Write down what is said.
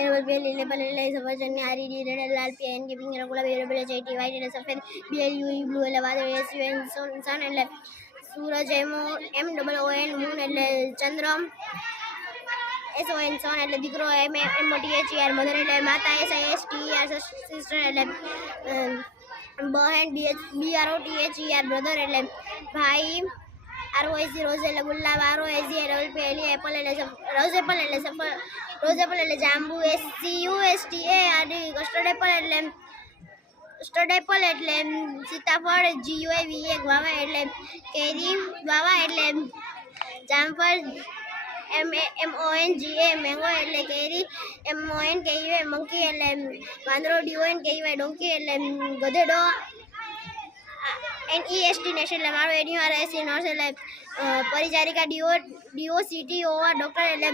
एरबल bell label ले सफरचंद आरी डी रेड लाल पी एन के पिंक गुलाबी एरबल चैटी वाइट એટલે સફેદ BL U બ્લુ એટલે વાદળ SUN સન એટલે સૂરજ M double O N moon એટલે ચંદ્ર SON સન એટલે દીકરો MOTHER મધર એટલે માતા SISTER સિસ્ટર એટલે બહેન BROTHER બ્રધર એટલે ભાઈ ROSE રોઝ એટલે ગુલાબ ROSE એટલે એપલ એટલે રોઝ એપલ એટલે જાંબુ SCUSTARD કસ્ટર્ડ એપલ એટલે સીતાફળ GUAVA ગ્વાવા એટલે કેરી ગ્વાવા એટલે જામફળ MONGA મેંગો એટલે કેરી MONKUA મંકી એટલે વાંદરો DONKEY ડોંકી એટલે ગધેડો NEST નેશન એટલે મારો NURSE નર્સ એટલે પરિચારિકા DOCTOR ડોક્ટર એટલે